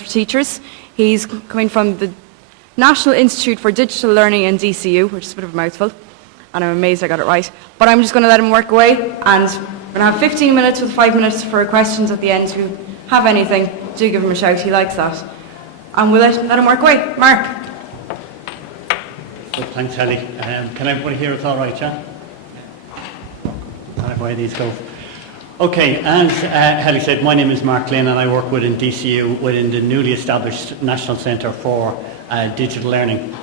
for Teachers. He's coming from the National Institute for Digital Learning in DCU, which is a bit of a mouthful, and I'm amazed I got it right. But I'm just going to let him work away, and we're going to have 15 minutes with 5 minutes for questions at the end. If you have anything, do give him a shout, he likes that. And we'll let him work away. Mark. Good, thanks, Ellie. Can everybody hear us all right, yeah? I don't know where these go. Okay, as Ellie said, my name is Mark Glynn and I work within DCU, within the newly established National Centre for Digital Learning.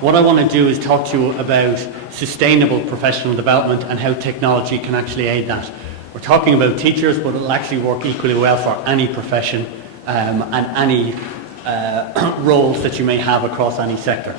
What I want to do is talk to you about sustainable professional development and how technology can actually aid that. We're talking about teachers, but it'll actually work equally well for any profession and any roles that you may have across any sector.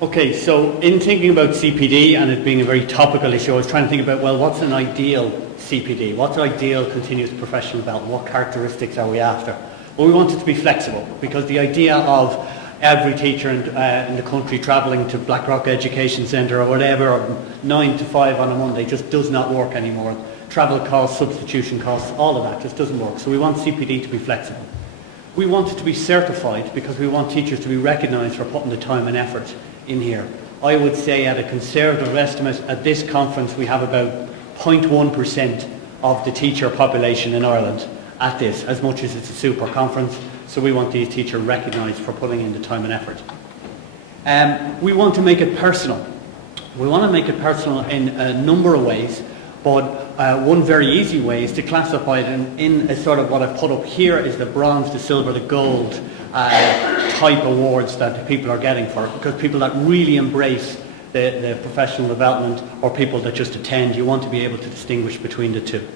Okay, so in thinking about CPD and it being a very topical issue, I was trying to think about, well, what's an ideal CPD? What's an ideal continuous professional development? What characteristics are we after? Well, we want it to be flexible, because the idea of every teacher in the country travelling to Blackrock Education Centre or whatever, or 9 to 5 on a Monday, just does not work anymore. Travel costs, substitution costs, all of that just doesn't work. So we want CPD to be flexible. We want it to be certified, because we want teachers to be recognised for putting the time and effort in here. I would say at a conservative estimate at this conference we have about 0.1% of the teacher population in Ireland at this, as much as it's a super conference. So we want these teachers recognised for putting in the time and effort. We want to make it personal. We want to make it personal in a number of ways, but one very easy way is to classify it in a sort of what I've put up here is the bronze, the silver, the gold type awards that the people are getting for it, because people that really embrace the professional development or people that just attend, you want to be able to distinguish between the two.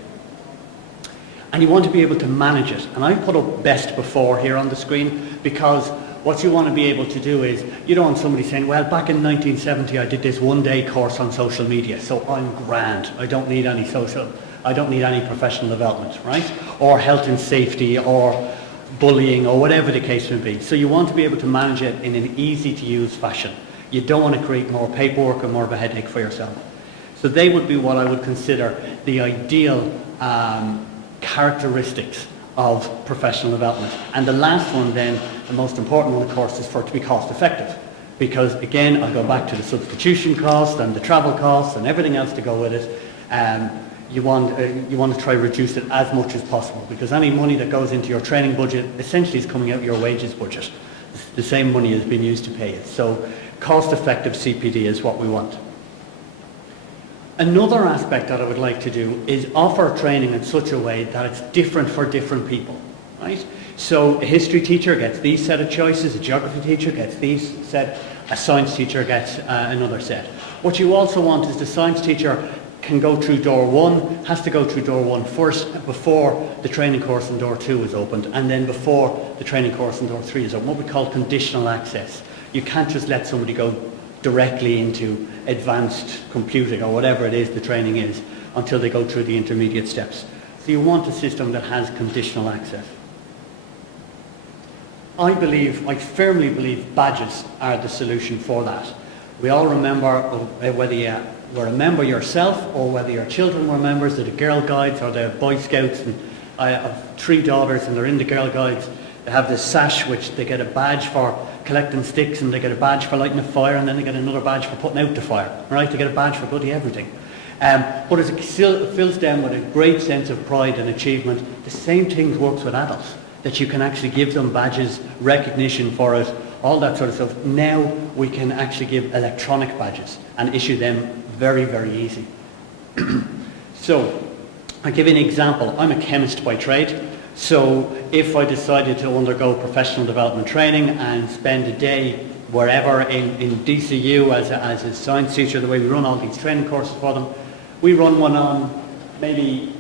And you want to be able to manage it. And I put up best before here on the screen, because what you want to be able to do is, you don't want somebody saying, well, back in 1970 I did this one-day course on social media, so I'm grand, I don't need any professional development, right? Or health and safety, or bullying, or whatever the case may be. So you want to be able to manage it in an easy-to-use fashion. You don't want to create more paperwork and more of a headache for yourself. So they would be what I would consider the ideal characteristics of professional development. And the last one then, the most important one of course, is for it to be cost effective. Because again, I'll go back to the substitution cost and the travel costs and everything else to go with it. You want to try to reduce it as much as possible, because any money that goes into your training budget essentially is coming out of your wages budget. The same money is being used to pay it. So cost effective CPD is what we want. Another aspect that I would like to do is offer training in such a way that it's different for different people, right? So a history teacher gets these set of choices, a geography teacher gets these set, a science teacher gets another set. What you also want is the science teacher can go through door 1, has to go through door 1 first before the training course in door 2 is opened, and then before the training course in door 3 is opened, what we call conditional access. You can't just let somebody go directly into advanced computing or whatever it is the training is until they go through the intermediate steps. So you want a system that has conditional access. I firmly believe badges are the solution for that. We all remember, whether you were a member yourself or whether your children were members of the Girl Guides or the Boy Scouts, and I have 3 daughters and they're in the Girl Guides. They have this sash which they get a badge for collecting sticks, and they get a badge for lighting a fire, and then they get another badge for putting out the fire, right? They get a badge for bloody everything. But it still fills them with a great sense of pride and achievement. The same thing works with adults, that you can actually give them badges, recognition for it, all that sort of stuff. Now we can actually give electronic badges and issue them very, very easy. So I'll give you an example. I'm a chemist by trade. So if I decided to undergo professional development training and spend a day wherever in DCU as a science teacher, the way we run all these training courses for them, we run one on maybe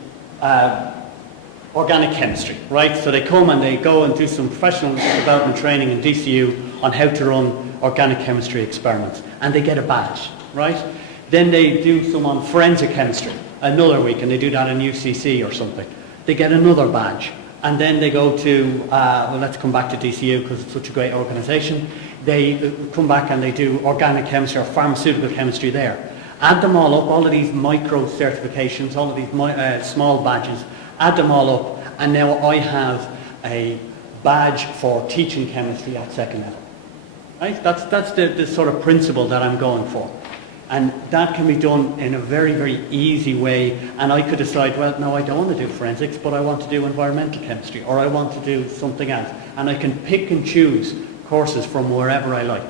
organic chemistry, right? So they come and they go and do some professional development training in DCU on how to run organic chemistry experiments, and they get a badge, right? Then they do some on forensic chemistry another week, and they do that in UCC or something. They get another badge. And then they go to, well, let's come back to DCU because it's such a great organisation. They come back and they do organic chemistry or pharmaceutical chemistry there. Add them all up, all of these micro certifications, all of these small badges, add them all up, and now I have a badge for teaching chemistry at second level. Right? That's the sort of principle that I'm going for. And that can be done in a very, very easy way. And I could decide, well, no, I don't want to do forensics, but I want to do environmental chemistry, or I want to do something else. And I can pick and choose courses from wherever I like.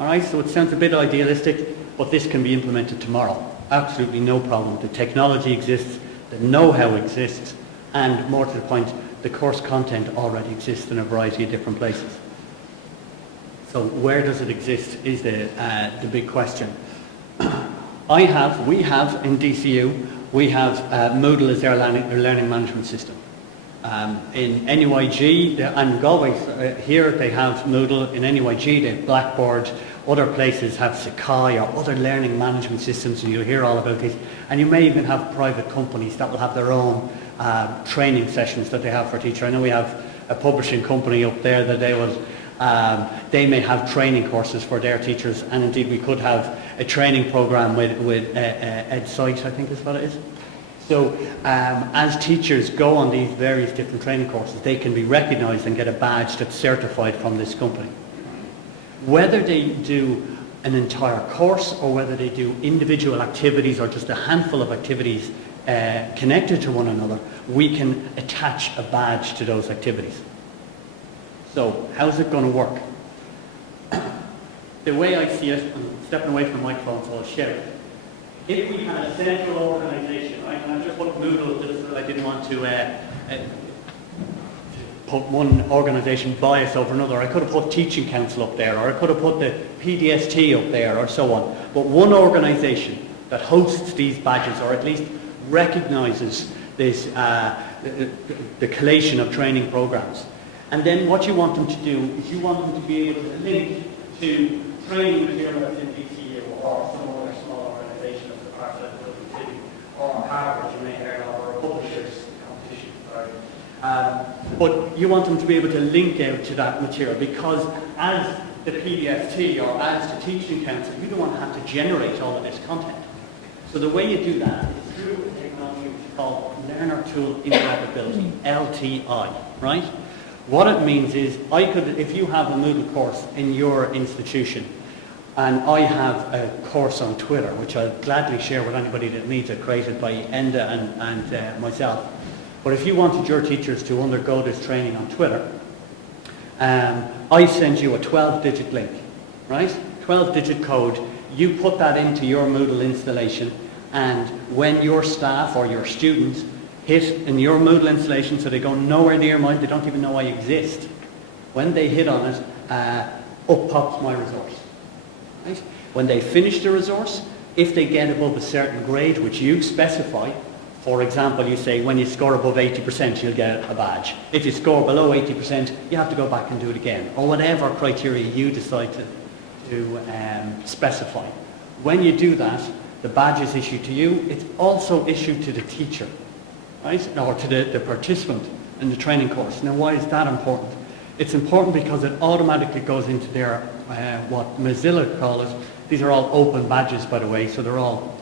All right, so it sounds a bit idealistic, but this can be implemented tomorrow. Absolutely no problem. The technology exists, the know-how exists, and more to the point, the course content already exists in a variety of different places. So where does it exist is the big question. We have in DCU, we have Moodle as our learning management system. In NUIG and Galway, here they have Moodle. In NUIG they have Blackboard. Other places have CESI or other learning management systems, and you'll hear all about this. And you may even have private companies that will have their own training sessions that they have for teachers. I know we have a publishing company up there that they may have training courses for their teachers, and indeed we could have a training program with EdSite, I think is what it is. So as teachers go on these various different training courses, they can be recognised and get a badge that's certified from this company. Whether they do an entire course or whether they do individual activities or just a handful of activities connected to one another, we can attach a badge to those activities. So how's it going to work? The way I see it, I'm stepping away from the microphone so I'll share it. If we had a central organisation, right, and I just put Moodle just so I didn't want to put one organisation bias over another. I could have put Teaching Council up there, or I could have put the PDST up there, or so on. But one organisation that hosts these badges, or at least recognises this, the collation of training programmes. And then what you want them to do is you want them to be able to link to training materials in DCU or some other small organisation as a part of that building city, or Harvard, you may hear of, or a publishers competition. But you want them to be able to link out to that material, because as the PDFT or as the Teaching Council, you don't want to have to generate all of this content. So the way you do that is through a technology which is called Learner Tool Interoperability, LTI, right? What it means is, if you have a Moodle course in your institution, and I have a course on Twitter, which I'll gladly share with anybody that needs it, created by Enda and myself. But if you wanted your teachers to undergo this training on Twitter, I send you a 12-digit link, right? 12-digit code. You put that into your Moodle installation, and when your staff or your students hit in your Moodle installation, so they go nowhere near mine, they don't even know I exist. When they hit on it, up pops my resource. Right? When they finish the resource, if they get above a certain grade which you specify, for example, you say when you score above 80%, you'll get a badge. If you score below 80%, you have to go back and do it again, or whatever criteria you decide to specify. When you do that, the badge is issued to you. It's also issued to the teacher, right? Or to the participant in the training course. Now, why is that important? It's important because it automatically goes into their, what Mozilla call it. These are all open badges, by the way, so they're all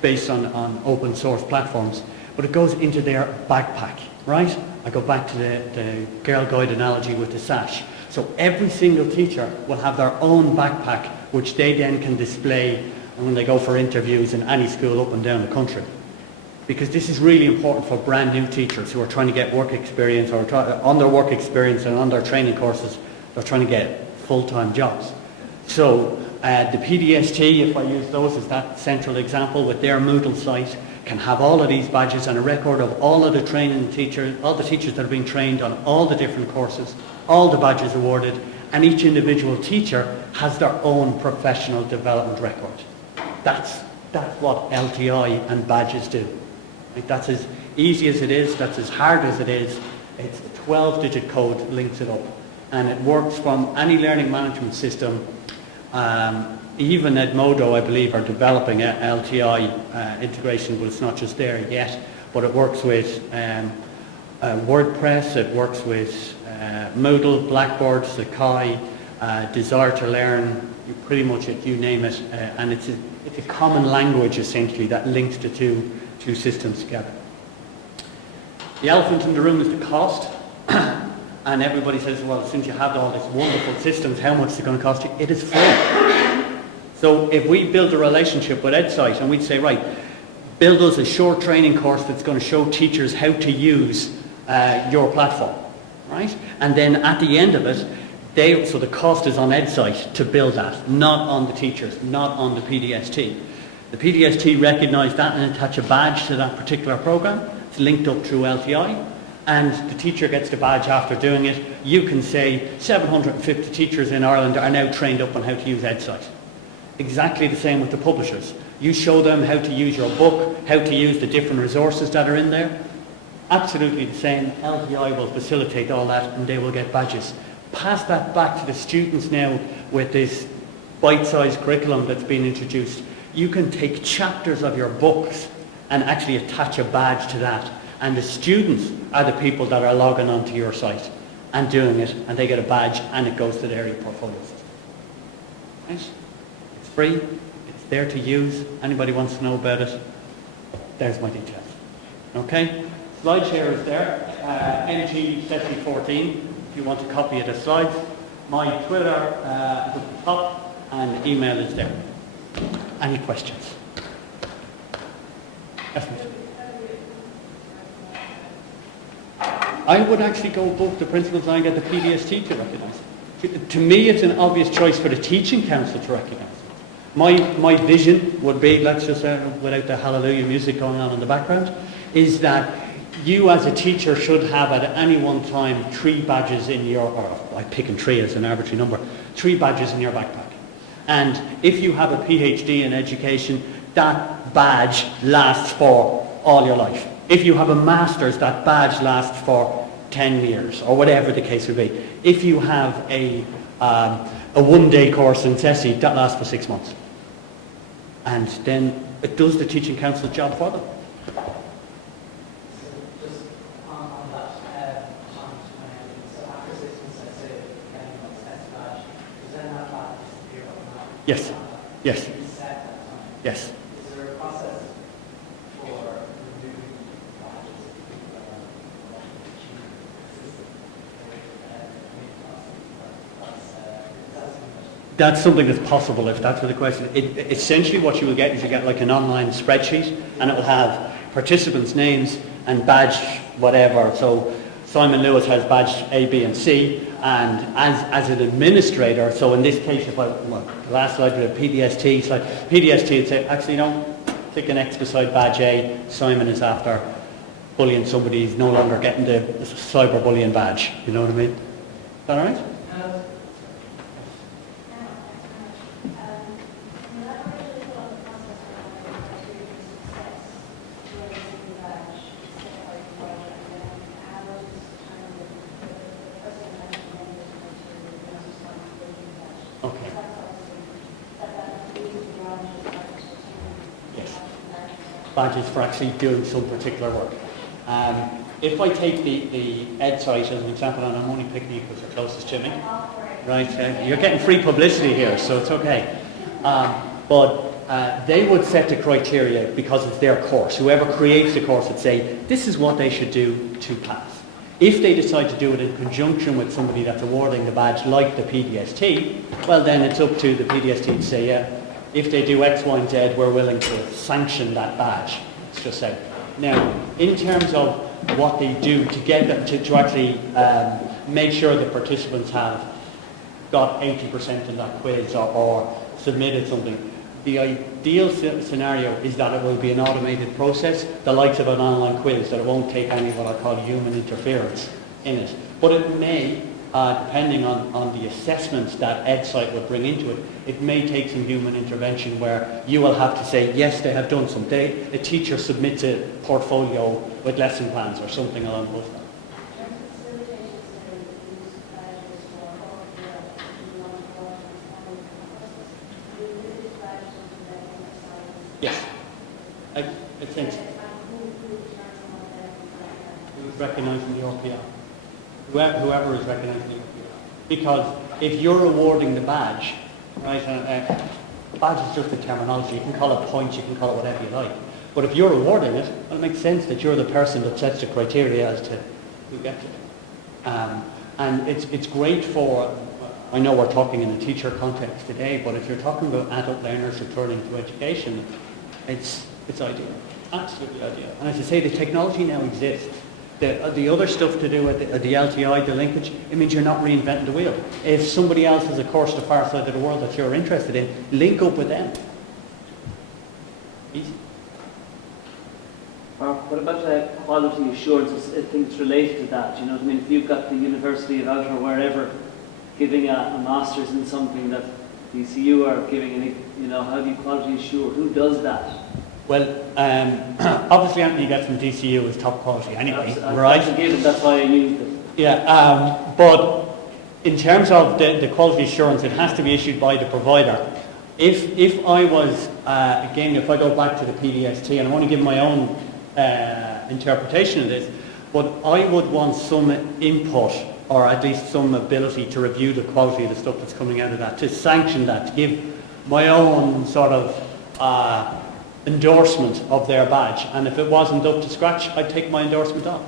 based on open source platforms. But it goes into their backpack, right? I go back to the Girl Guide analogy with the sash. So every single teacher will have their own backpack, which they then can display when they go for interviews in any school up and down the country. Because this is really important for brand new teachers who are trying to get work experience, or on their work experience and on their training courses, they're trying to get full-time jobs. So the PDST, if I use those as that central example with their Moodle site, can have all of these badges and a record of all of the training teachers, all the teachers that are being trained on all the different courses, all the badges awarded, and each individual teacher has their own professional development record. That's what LTI and badges do. Like, that's as easy as it is, that's as hard as it is. It's a 12-digit code links it up. And it works from any learning management system. Even Edmodo, I believe, are developing LTI integration, but it's not just there yet. But it works with WordPress, it works with Moodle, Blackboard, Sakai, Desire to Learn, pretty much you name it. And it's a common language, essentially, that links the two systems together. The elephant in the room is the cost. And everybody says, well, since you have all these wonderful systems, how much is it going to cost you? It is free. So if we build a relationship with EdSite and we'd say, right, build us a short training course that's going to show teachers how to use your platform, right? And then at the end of it, so the cost is on EdSite to build that, not on the teachers, not on the PDST. The PDST recognise that and attach a badge to that particular program. It's linked up through LTI. And the teacher gets the badge after doing it. You can say 750 teachers in Ireland are now trained up on how to use EdSite. Exactly the same with the publishers. You show them how to use your book, how to use the different resources that are in there. Absolutely the same. LTI will facilitate all that and they will get badges. Pass that back to the students now with this bite-sized curriculum that's been introduced. You can take chapters of your books and actually attach a badge to that. And the students are the people that are logging onto your site and doing it, and they get a badge and it goes to their e-portfolio system. Right? It's free, it's there to use. Anybody wants to know about it, there's my details. Okay? Slide share is there. NG CESI 14, if you want a copy of the slides. My Twitter is at the top, and email is there. Any questions? Yes, miss. I would actually go above the principals and get the PDST to recognise it. To me, it's an obvious choice for the teaching council to recognise it. My vision would be, let's just without the hallelujah music going on in the background, is that you as a teacher should have at any one time 3 badges in your, or I pick 3 as an arbitrary number, 3 badges in your backpack. And if you have a PhD in education, that badge lasts for all your life. If you have a master's, that badge lasts for 10 years, or whatever the case would be. If you have a one-day course in CESI, that lasts for 6 months. And then it does the teaching council's job for them. Yes, yes, yes. Is there a process for removing badges That's something that's possible if that's what the question is. Essentially what you will get is you get like an online spreadsheet and it will have participants' names and badge whatever. So Simon Lewis has badge A, B and C, and as an administrator, so in this case, if the last slide with a PDST slide, PDST would say, actually no, click an X beside badge A, Simon is after bullying somebody, he's no longer getting the cyber bullying badge, you know what I mean? Is that alright? Badges for actually doing some particular work. If I take the EdSite as an example, and I'm only picking you because you're closest to me, right? You're getting free publicity here, so it's okay. But they would set the criteria because it's their course. Whoever creates the course would say, this is what they should do to class. If they decide to do it in conjunction with somebody that's awarding the badge, like the PDST, well then it's up to the PDST to say, yeah, if they do X, Y, and Z, we're willing to sanction that badge. It's just said. Now, in terms of what they do to get them to actually make sure that participants have got 80% in that quiz or submitted something, the ideal scenario is that it will be an automated process, the likes of an online quiz, that it won't take any what I call human interference in it. But it may, depending on the assessments that EdSite will bring into it, it may take some human intervention where you will have to say, yes, they have done some. A teacher submits a portfolio with lesson plans or something along those lines. Yes, I think so. Who's recognising the OPR? Whoever is recognising the OPR. Because if you're awarding the badge, right, badge is just a terminology, you can call it points, you can call it whatever you like, But if you're awarding it, well, it makes sense that you're the person that sets the criteria as to who gets it. And it's great for, I know we're talking in a teacher context today, but if you're talking about adult learners returning to education, it's ideal, absolutely ideal. And as I say, the technology now exists. The other stuff to do with the LTI, the linkage, it means you're not reinventing the wheel. If somebody else has a course the far side of the world that you're interested in, link up with them. Easy. What about quality assurance? Things related to that. You know what I mean? If you've got the University of Ulster or wherever giving a master's in something that the ECU are giving, how do you quality assure? Who does that? Well, obviously anything you get from DCU is top quality anyway, right? That's a given, that's why I used it. Yeah, but in terms of the quality assurance, it has to be issued by the provider. If I was, again, if I go back to the PDST, and I want to give my own interpretation of this, but I would want some input, or at least some ability to review the quality of the stuff that's coming out of that, to sanction that, to give my own sort of endorsement of their badge. And if it wasn't up to scratch, I'd take my endorsement off.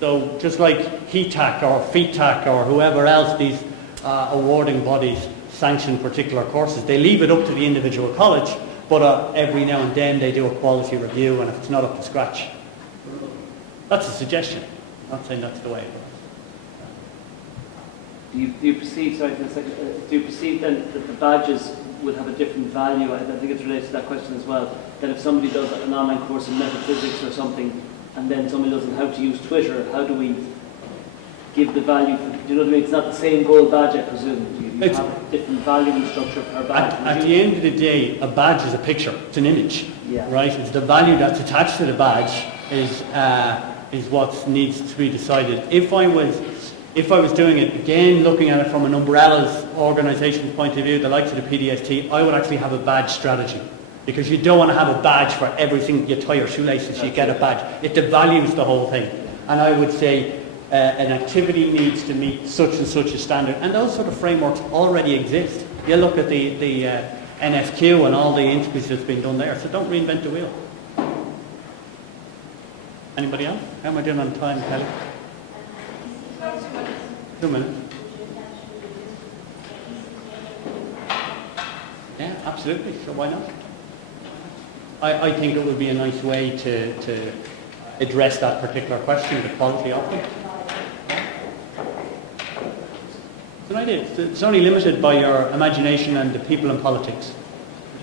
So just like HETAC or FETAC or whoever else, these awarding bodies sanction particular courses, they leave it up to the individual college, but every now and then they do a quality review, and if it's not up to scratch, that's a suggestion. I'm not saying that's the way. Do you perceive then that the badges would have a different value? I think it's related to that question as well. That if somebody does an online course in metaphysics or something, and then somebody doesn't know how to use Twitter, how do we give the value? Do you know what I mean? It's not the same gold badge, I presume. You have a different valuing structure per badge. At the end of the day, a badge is a picture. It's an image, yeah. Right? It's the value that's attached to the badge is what needs to be decided. If I was doing it, again, looking at it from an umbrellas organisation's point of view, the likes of the PDST, I would actually have a badge strategy. Because you don't want to have a badge for everything. You tie your shoelaces, you get a badge. It devalues the whole thing. And I would say an activity needs to meet such and such a standard. And those sort of frameworks already exist. You look at the NFQ and all the intricacies that's been done there. So don't reinvent the wheel. Anybody else? How am I doing on time, Kelly? 2 minutes. Yeah, absolutely. So why not? I think it would be a nice way to address that particular question, the quality of them. It's an idea. It's only limited by your imagination and the people in politics.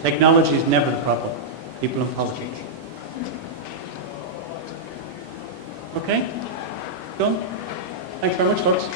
Technology is never the problem. People in politics. Okay? Done? Thanks very much, folks.